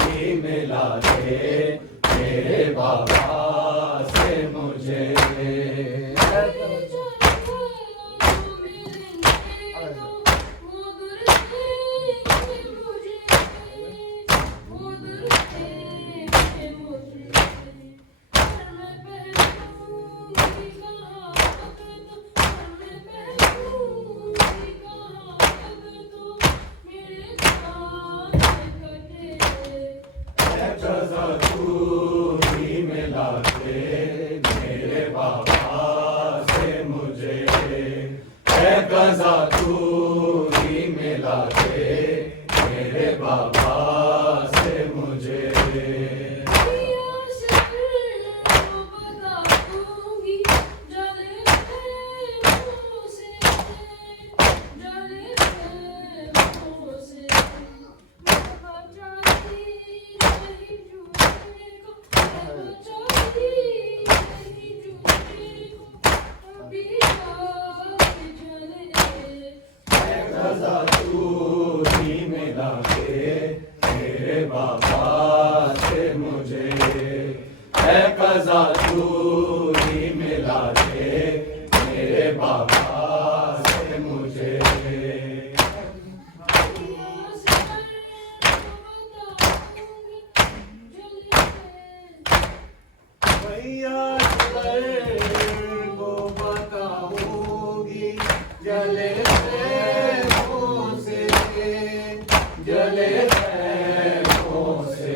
ही मिला दे मेरे बाबा से मुझे। कज़ा तू ही मिला दे मेरे बाबा से मुझे, है कज़ा तू ही मिला दे मेरे बाबा से मुझे। कज़ा तू ही मिला दे मेरे बाबा से मुझे, है कज़ा तू ही मिला दे मेरे बाबा से मुझे। भैया को बताऊंगी जले जले पैरों से,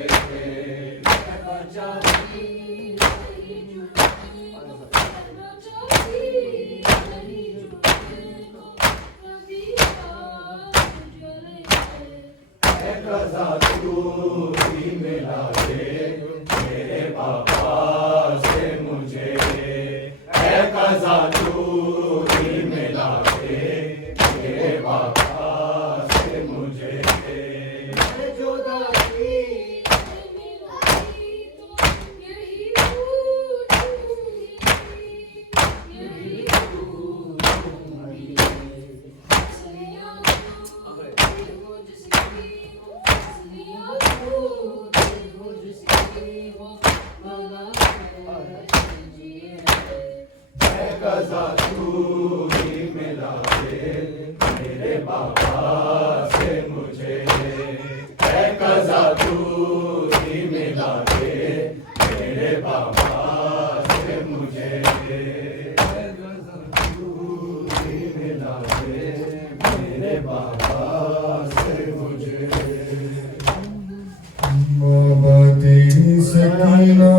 कज़ा तू ही मिला दे मेरे बाबा से मुझे, है कज़ा तू ही मिला दे मेरे बाबा से मुझे। कज़ा तू ही मिला दे मेरे बाबा से मुझे, है कज़ा तू ही मिला दे मेरे बाबा से मुझे। कज़ा तू ही मिला दे मेरे बाबा से मुझे। बाबा तेरी सकीना,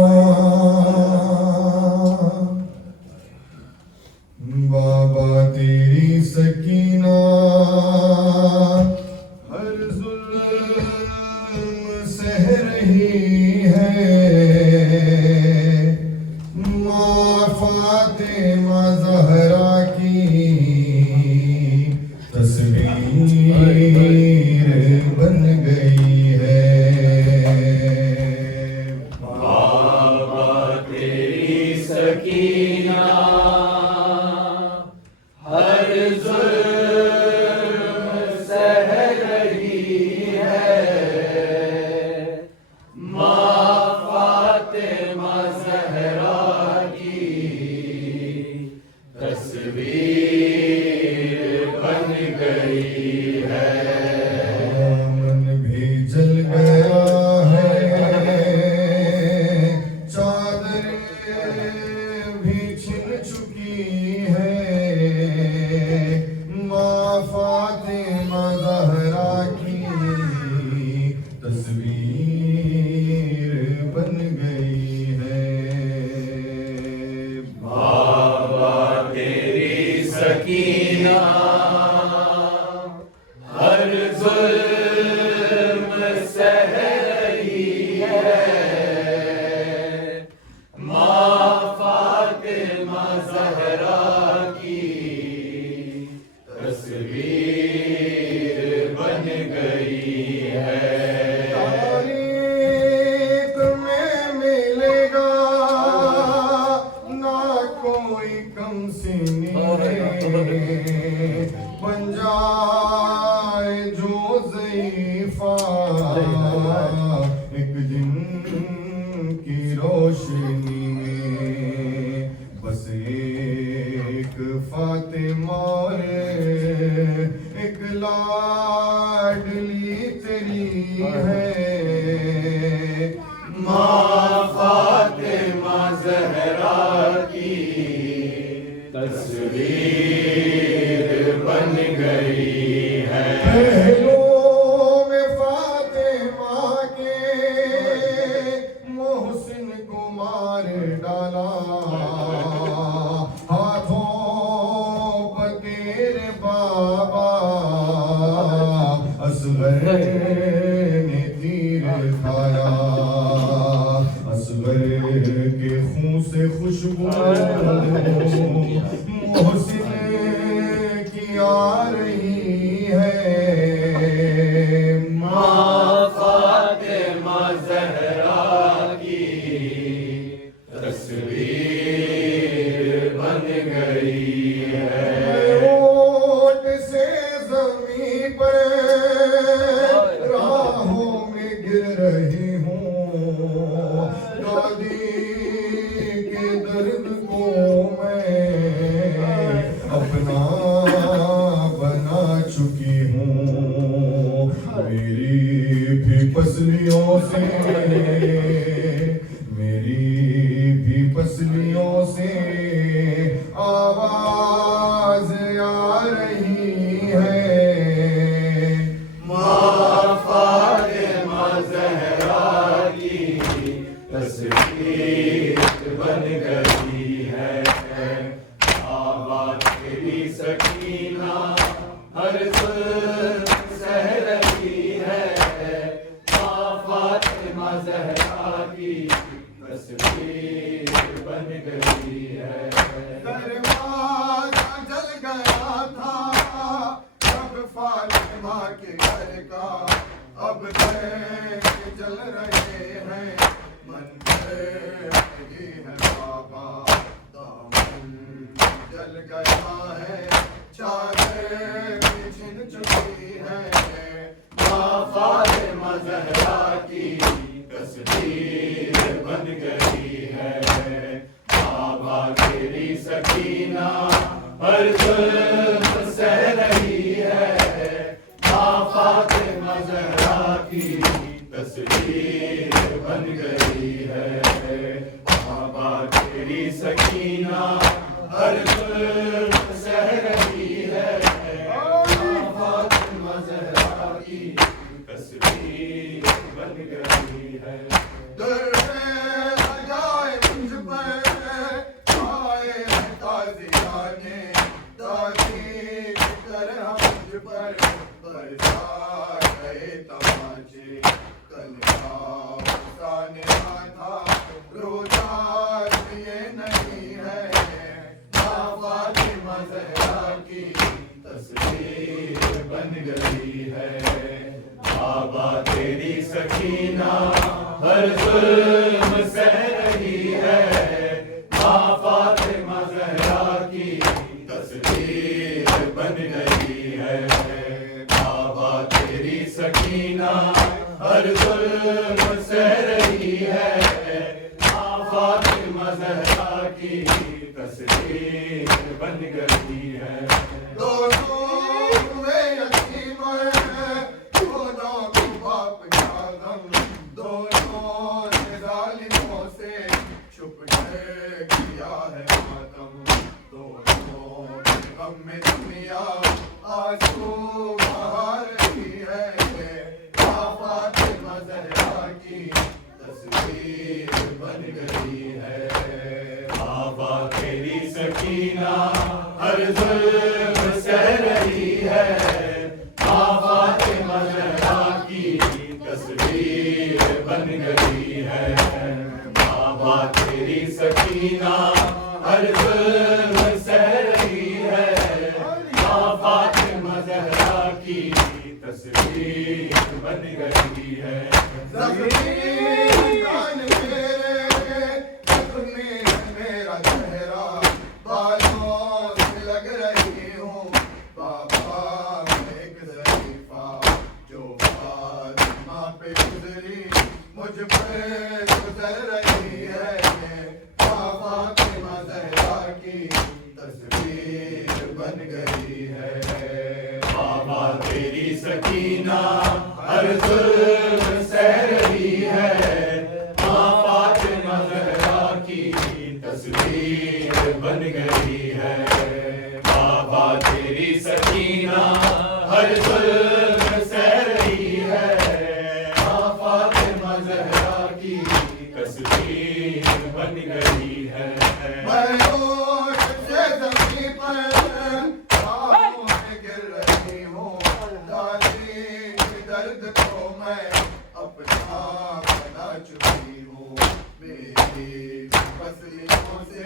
बाबा तेरी सकीना हर जुल्म सह रही है, माँ फातिमा ज़हरा की तस्वीर बन गई है। बाबा तेरी सकीना हर जुल्म सह रही है, माँ फातिमा खुशबू मोहसिन की आ रही है। माँ फातिमा ज़हरा की तस्वीर बन गई है। ओट से ज़मीं पर राहों में गिर रही हूँ, दादी के दर्द को मैं अपना बना चुकी हूँ। मेरी भी पसलियों से आवाज आ रही है। माँ फातिमा ज़हरा की तस्वीर बन गई है। आवाज़ तेरी सकीना हर जुल्म सह रही है। माँ फातिमा ज़हरा की तस्वीर बन गई है। दरवाजा जल गया था अब फातिमा के घर का, अब तक जल रहे हैं मंदिर लगी है बाबा। दामन जल गया है, चादर छिन चुकी है। माँ फातिमा ज़हरा की तस्वीर बन गई है। बाबा तेरी सकीना हर जुल्म सह रही है। माँ फातिमा ज़हरा की तस्वीर बन गई है। बाबा तेरी सकीना हर जुल्म सह रही है। माँ फातिमा ज़हरा की तस्वीर बन गई है। तस्वीर बन गई है। बाबा तेरी सकीना हर जुल्म सह रही है। माँ फातिमा ज़हरा की तस्वीर बन गई है। बाबा तेरी सकीना हर जुल्म सह रही है। माँ फातिमा ज़हरा की तस्वीर बन गई है। दोनों हुए यतीम हैं, दोनों को बाप का गम, दोनों ने जालिमों से छुप के किया है मातम। दोनों के गम में दुनिया आंसू बहा रही है। माँ फातिमा ज़हरा की तस्वीर बन गई है। बाबा तेरी सकीना हर जुल्म सह रही है। माँ फातिमा ज़हरा की तस्वीर बन गई है। बाबा तेरी सकीना हर जुल्म सह रही है। माँ फातिमा ज़हरा की तस्वीर बन गई है। मेरा चेहरा बालों से लग रही हूँ बाबा। एक ज़रीफ़ा जो फातिमा पे गुज़री मुझ पर गुज़र रही है। माँ फातिमा ज़हरा की तस्वीर बन गई है। बाबा तेरी सकीना हर जुल्म सह रही है। माँ फातिमा ज़हरा की तस्वीर बन गई है। बाबा तेरी सकीना हर जुल्म सह रही है। माँ फातिमा ज़हरा की तस्वीर बन गई है। मैं ओट से ज़मीं पर राहों में गिर रही हूँ, दादी के दर्द को मैं अपना बना चुकी हूँ। मेरी पसलियों से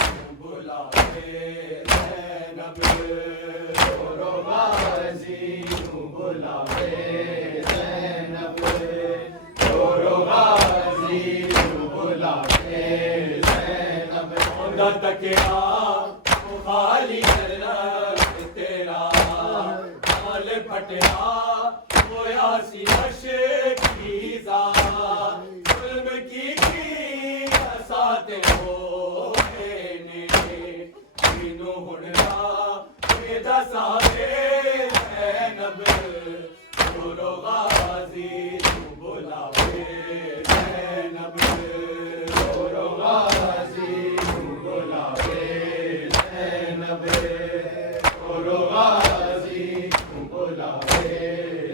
ਉਹਦਾ ਤੱਕਿਆ ਉਹ ਖਾਲੀ ਨਜ਼ਰ ਤੇਰਾ ਨਾਲ ਫਟਿਆ ਹੋਇਆ ਸੀ ਅਸ਼ਕੀ ਜ਼ਾਰ ਜ਼ੁਲਮ ਕੀਤੀ ਅਸਾਂ ਤੇ ਹੋਏ ਨੇ ਮੈਨੂੰ ਹੁਣ ਇਹਦਾ ਸਾਰੇ ਜ਼ੈਨਬ ਰੋ ਗਾਜ਼ੀ ਤੂੰ ਬੁਲਾਵੇ ਜ਼ੈਨਬ ਰੋ ਗਾਜ਼ੀ ਤੂੰ ਬੁਲਾਵੇ ਜ਼ੈਨਬ ਰੋ ਗਾਜ਼ੀ ਤੂੰ ਬੁਲਾਵੇ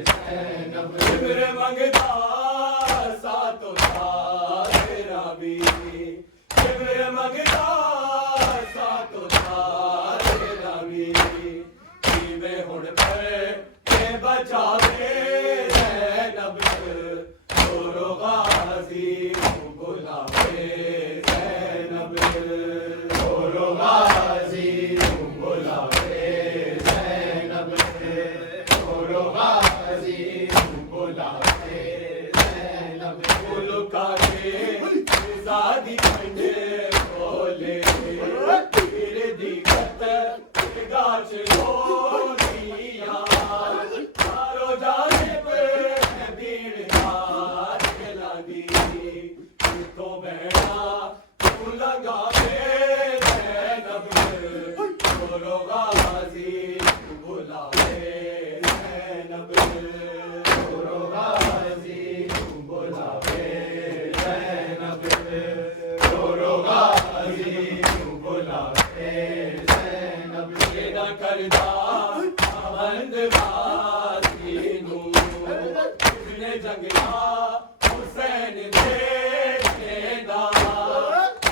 ਜ਼ੈਨਬ ਮੇਰੇ ਮੰਗਦਾ ਸਾਤੋਂ ਤੇਰਾ ਵੀ ਮੇਰੇ ਮੰਗਦਾ ਸਾਤੋਂ ਤੇਰਾ ਵੀ ਕਿਵੇਂ ਹੁਣ ਤੇ ਬਚਾਵੇ ਜ਼ੈਨਬ ਰੋ ਗਾਜ਼ੀ ਤੂੰ ਬੁਲਾਵੇ ਜ਼ੈਨਬ ਰੋ ਗਾਜ਼ੀ ਤੂੰ ਬੁਲਾਵੇ ਜ਼ੈਨਬ ਰੋ ਗਾਜ਼ੀ ਤੂੰ ਬੁਲਾਵੇ ਜ਼ੈਨਬ ਲੁਕਾ ਕੇ ਜ਼ਾਦੀ ਪੰਡੇ ਬੋਲੇ ਤੇਰੇ ਦੀ ਖਤ ਗਾਚ ਹੋਨੀਆਂ ਸਾਰੋ ਜਾਣੇ ਪੇ ਦੀਨ ਹਾਰ ਖਲਾਦੀ ਤੂੰ ਬੈਠਾ ਤੂੰ ਲਗਾਵੇ ਜ਼ੈਨਬ ਰੋ ਗਾਜ਼ੀ ਤੂੰ ਬੁਲਾਵੇ ਜ਼ੈਨਬ ਰੋ ਗਾਜ਼ੀ ਤੂੰ ਬੁਲਾਵੇ ਜ਼ੈਨਬ ਰੋ ਗਾਜ਼ੀ ਤੂੰ ਬੁਲਾਵੇ ਜ਼ੈਨਬ ਇਹਦਾ ਕਰਦਾ ਬੰਦਵਾਸੀ ਨੂੰ ਜਿਨੇ ਜੰਗਲਾ ਹੁਸੈਨ ਦੇ ਦਾ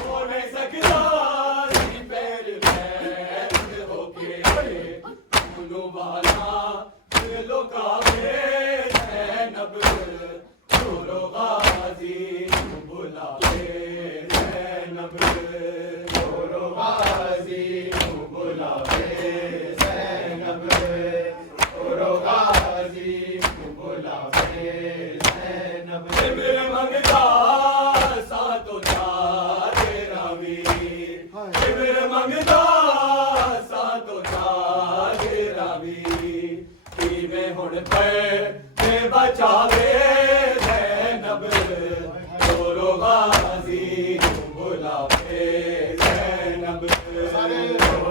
ਉਹਨੇ ਸਕਦਾ ਸੀ ਪੈਰ ਪੈਰ ਹੋ ਕੇ ਉਹਨੂੰ ਵਾਲਾ ਲੋਕਾਵੇ ਜ਼ੈਨਬ ਰੋ ਗਾਜ਼ੀ ਤੂੰ ਬੁਲਾਵੇ ਜ਼ੈਨਬ ਰੋ ਗਾਜ਼ੀ ਤੂੰ ਬੁਲਾਵੇ ਜ਼ੈਨਬ ਰੋ ਗਾਜ਼ੀ ਤੂੰ ਬੁਲਾਵੇ ਜ਼ੈਨਬ ਮੇਰੇ ਮੰਗਦਾ ਸਾਤੋਂ ਤੇਰਾ ਵੀ ਮੇਰੇ ਮੰਗਦਾ ਸਾਤੋਂ ਤੇਰਾ ਵੀ ਕਿਵੇਂ ਹੁਣ ਤੇ ਬਚਾਵੇ ਜ਼ੈਨਬ ਰੋ ਗਾਜ਼ੀ ਤੂੰ ਬੁਲਾਵੇ ਜ਼ੈਨਬ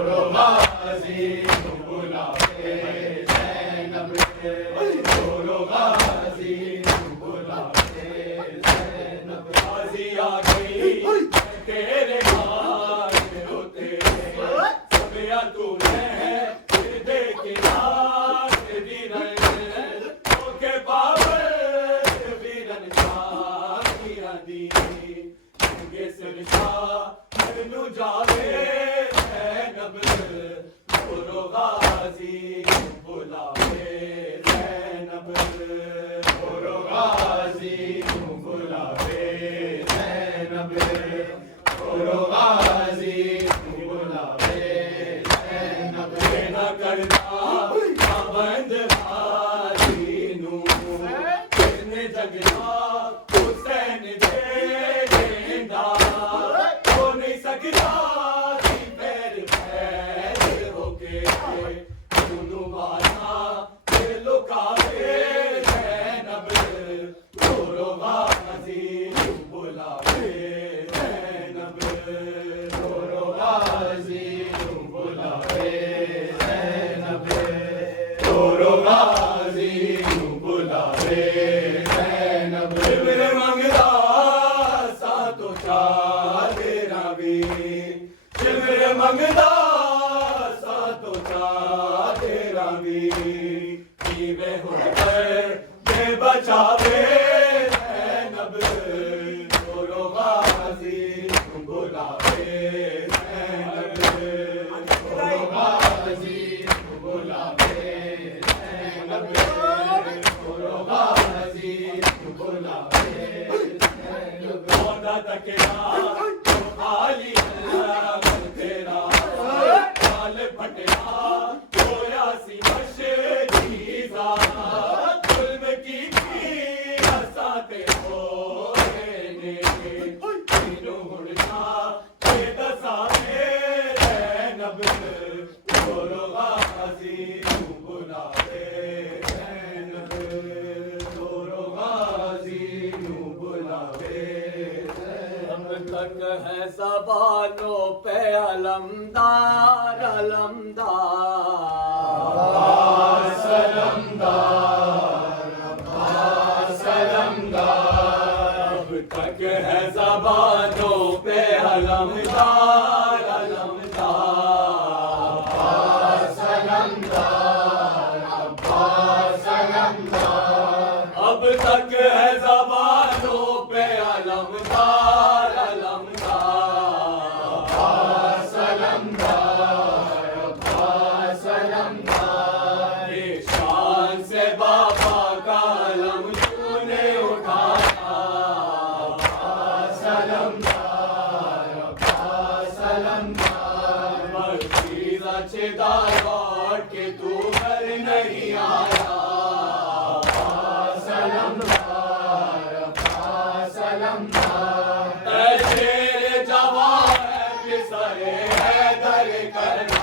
ਰੋ ਗਾਜ਼ੀ ਤੂੰ ਬੁਲਾਵੇ ਜ਼ੈਨਬ ਰੋ ਗਾਜ਼ੀ ਤੂੰ ਬੁਲਾਵੇ ਜ਼ੈਨਬ ਗਾਜ਼ੀ ਆ ਗਈ ਤੇਰੇ ਮਾਰ ਉਤੇ ਸਭਿਆ ਤੂੰ ਹੈ ਦੇ ਕੇ ਨਾਰ ਦੀ ਰਨ ਓਕੇ ਬਾਬਰ ਵੀਰਨ ਸਾਖੀਆਂ ਦੀ ਕੇ ਸਰਸ਼ਾ ਮੈਨੂੰ ਜਾਵੇ ਜ਼ੈਨਬ ਰੋ ਗਾਜ਼ੀ ਬੁਲਾਵੇ ਜ਼ੈਨਬ ਰੋ ਗਾਜ਼ੀ ਤੂੰ ਬੁਲਾਵੇ ਜ਼ੈਨਬ ਰੋ ਗਾਜ਼ੀ ਤੂੰ ਬੁਲਾਵੇ ਜ਼ੈਨਬ ਨਾ ਕਰਦਾ ਬੰਦਵਾਸੀ ਨੂੰ ਕਿਸਨੇ ਜਗਨਾ ਹੁਸੈਨ ਦੇ ਦਾ ਹੋ ਨਹੀਂ ਸਕਦਾ ਸੀ ਪੈਰ ਪੈਰ ਹੋ ਕੇ ਉਹਨੂੰ ਵਾਲਾ ਤੇ ਲੁਕਾਵੇ ਜ਼ੈਨਬ ਰੋ ਗਾਜ਼ੀ ਤੂੰ ਬੁਲਾਵੇ ਜ਼ੈਨਬ ਰੋ ਗਾਜ਼ੀ ਤੂੰ ਬੁਲਾਵੇ ਜ਼ੈਨਬ ਰੋ ਗਾਜ਼ੀ ਤੂੰ ਬੁਲਾਵੇ ਜ਼ੈਨਬ ਮੇਰੇ ਮੰਗਦਾ ਸਾਤੋਂ ਤੇਰਾ ਵੀ ਮੇਰੇ ਮੰਗਦਾ ਸਾਤੋਂ ਤੇਰਾ ਵੀ ਕਿਵੇਂ ਹੁਣ ਤੇ ਬਚਾਵੇ ਜ਼ੈਨਬ ਰੋ ਗਾਜ਼ੀ ਤੂੰ ਬੁਲਾਵੇ ਜ਼ੈਨਬ ਰੋ ਗਾਜ਼ੀ ਤੂੰ ਬੁਲਾਵੇ ਜ਼ੈਨਬ ਰੋ ਗਾਜ਼ੀ ਤੂੰ ਬੁਲਾਵੇ ਜ਼ੈਨਬ ਉਹਦਾ ਤੱਕਿਆ ਉਹ ਖਾਲੀ ਨਜ਼ਰ ਤੇਰਾ जैनब जोरो गाजी नू बुलावे जैनब जोरो गाजी नू बुलावे अब तक है ज़बानों पे अलमदार अलमदार सलमदार सलमदार अब तक है ज़बानों पे अलमदार अलमदार सलमदार सलमदार अब तक है ज़बानों पे अलमदार अलमदार सलमदार सलमदार ये शान से बाबा का अलम तूने उठाया सलमदार सलमदार मर्ज़ीदा चिदार लौट के तू घर नहीं आया सलमदार सलमदार ऐ शेर जवान है पिसरे हैदर करना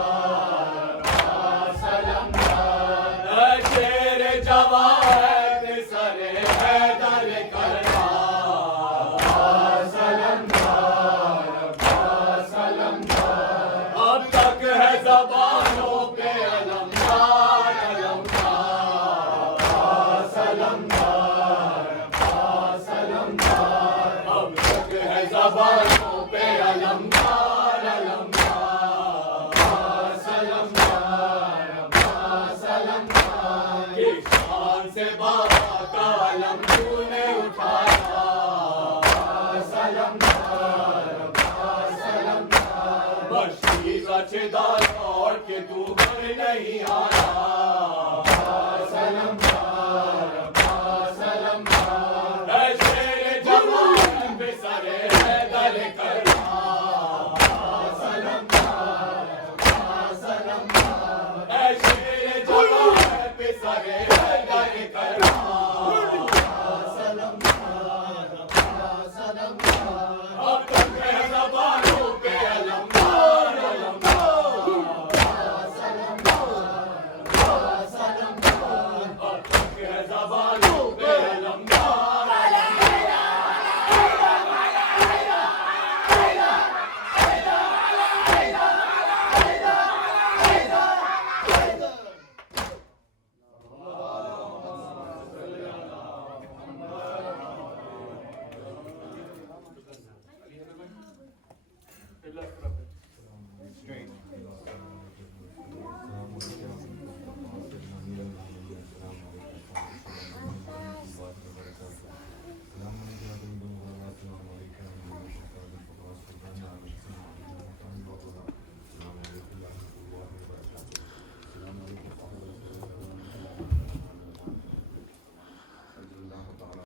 सलमदार सलमदार ऐ शेर जवान है पिसरे हैदर करना सलमदार सलमदार अब तक है ज़बानों पे अलमदार अलमदार सलमदार सलमदार अब तक है ज़बानों पे अलमदार अलमदार सलमदार सलमदार किस शान से बाबा का अलम तूने उठाया सलमदार सलमदार मशीदा चिदार लौट के तू घर नहीं आया सलमदार सलमदार ऐ शेर जवान बिसरे हैदर